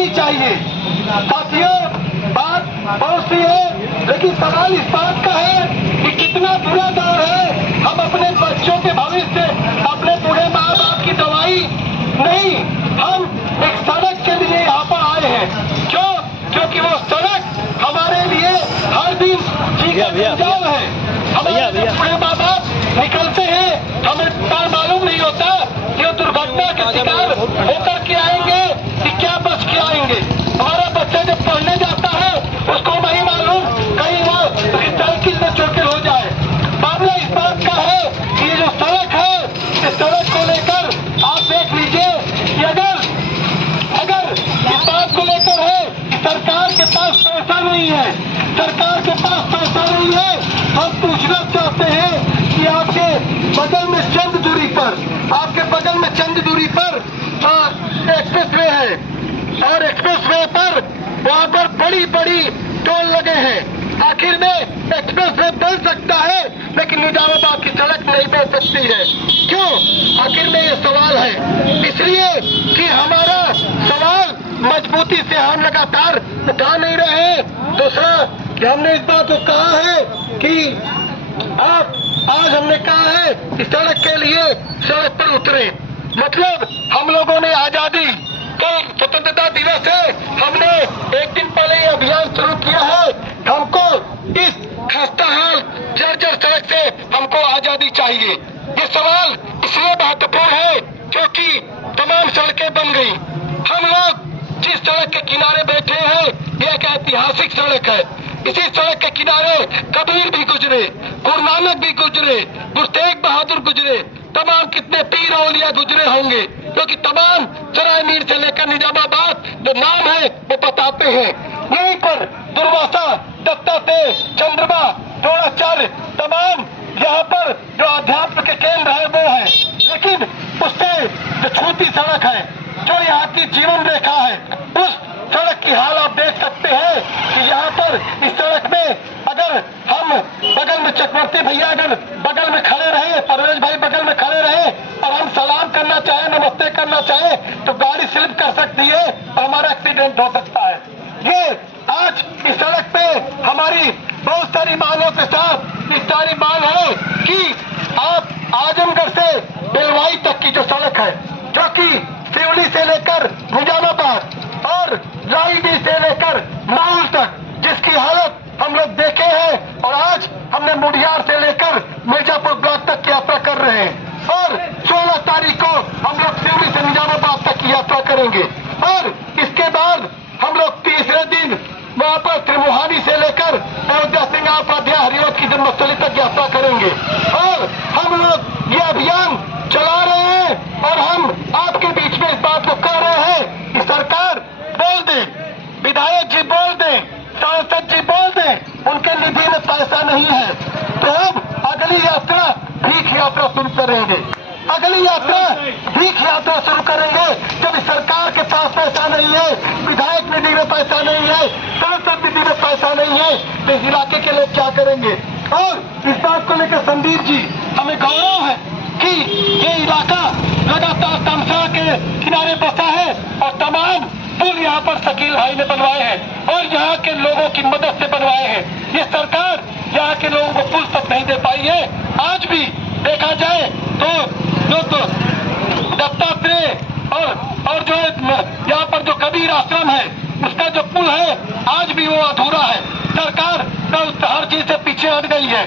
बननी चाहिए। साथियों, बात बहुत सी है, लेकिन सवाल इस बात का है कि कितना बुरा दौर है। हम अपने बच्चों के भविष्य, अपने बूढ़े माँ बाप की दवाई नहीं, हम एक सड़क के लिए यहाँ पर आए हैं। क्यों? क्योंकि वो सड़क हमारे लिए हर दिन जीवन है। हमारे बूढ़े माँ बाप निकलते हैं, हमें मालूम नहीं होता कि वो दुर्घटना के शिकार होकर के आएंगे कि क्या बच के आएंगे। हमारा बच्चा जब पढ़ने जाता है, उसको नहीं मालूम कहीं वो साइकिल में चोटिल हो जाए। मामला इस बात का है कि ये जो सड़क है, इस सड़क को लेकर आप देख लीजिए कि अगर इस बात को लेकर है कि सरकार के पास पैसा नहीं है, सरकार के पास पैसा नहीं है, हम पूछना चाहते हैं कि आपके बगल में चंद दूरी पर एक्सप्रेस वे है और एक्सप्रेस वे पर वहाँ पर बड़ी बड़ी टोल लगे हैं। आखिर में एक्सप्रेस वे बन सकता है, लेकिन निजामाबाद की सड़क नहीं बन सकती है। क्यों? आखिर में ये सवाल है, इसलिए कि हमारा सवाल मजबूती से हम लगातार उठा नहीं रहे। दूसरा कि हमने इस बात को कहा है कि आज हमने कहा है कि सड़क के लिए सड़क पर उतरे। मतलब हम लोगों ने आजादी के स्वतंत्रता दिवस है, हमने एक दिन पहले ये अभियान शुरू किया है। हमको इस खस्ताहाल जर्जर सड़क से हमको आजादी चाहिए। ये सवाल इसलिए महत्वपूर्ण है क्योंकि तमाम सड़कें बन गई। हम लोग जिस सड़क के किनारे बैठे हैं, ये एक ऐतिहासिक सड़क है। इसी सड़क के किनारे कबीर भी गुजरे, गुरु नानक भी गुजरे, गुरु तेग बहादुर गुजरे, तमाम कितने पीर औलिया गुजरे होंगे, क्योंकि तमाम सराय मीर से लेकर निजामाबाद जो नाम है वो बताते हैं। यहीं पर दुर्वासा, दत्तात्रेय, चंद्रमा, द्रोणाचार्य, तमाम यहाँ पर जो अध्यात्म के केंद्र है वो है। लेकिन उससे जो छूती सड़क है, जो यहाँ की जीवन रेखा है, उस सड़क की हाल आप देख सकते हैं कि यहाँ पर इस सड़क में अगर हम बगल में चक्रवर्ती भैया अगर बगल में खड़े रहे, परवेज भाई बगल में खड़े रहे और हम सलाम करना चाहे, नमस्ते करना चाहे, तो गाड़ी स्लिप कर सकती है और हमारा एक्सीडेंट हो सकता है। ये आज इस सड़क पे हमारी बहुत सारी मांगों के साथ इस सारी मांग है कि आप आजमगढ़ से बेलवाई तक की जो सड़क है, जो कि सिवली से लेकर निजामाबाद और रायडीह से लेकर माउल तक, जिसकी हालत हम लोग देखे हैं, और आज हमने मुड़ियार से लेकर मिर्जापुर ब्लॉक तक की यात्रा कर रहे हैं और 16 तारीख को हम लोग सिवली से निजामाबाद तक की यात्रा करेंगे और इसके बाद हम लोग तीसरे दिन वहाँ पर त्रिमुहानी से लेकर अयोध्या सिंह उपाध्याय हरिवंश की जन्मस्थली तक यात्रा करेंगे और हम लोग ये अभियान चला रहे हैं और हम आपके बीच में इस बात को कह रहे हैं कि सरकार बोल दे, विधायक जी बोल दे, सांसद जी बोल दे, उनके निधि में पैसा नहीं है, तो हम अगली यात्रा भीख यात्रा शुरू करेंगे। अगली यात्रा भीख यात्रा शुरू करेंगे जब सरकार के पास पैसा नहीं है, विधायक निधि में पैसा नहीं है, सांसद निधि में पैसा नहीं है, तो इस इलाके के लोग क्या करेंगे। और इस बात को लेकर संदीप जी, हमें गौरव है कि ये इलाका लगातार तमसा के किनारे बसा है और तमाम पुल यहाँ पर शकील भाई ने बनवाए हैं और यहाँ के लोगों की मदद से बनवाए हैं। ये सरकार यहाँ के लोगों को पुल तक नहीं दे पाई है। आज भी देखा जाए तो दत्तात्रेय और जो यहाँ पर जो कबीर आश्रम है, उसका जो पुल है आज भी वो अधूरा है। सरकार हर चीज से पीछे हट गई है।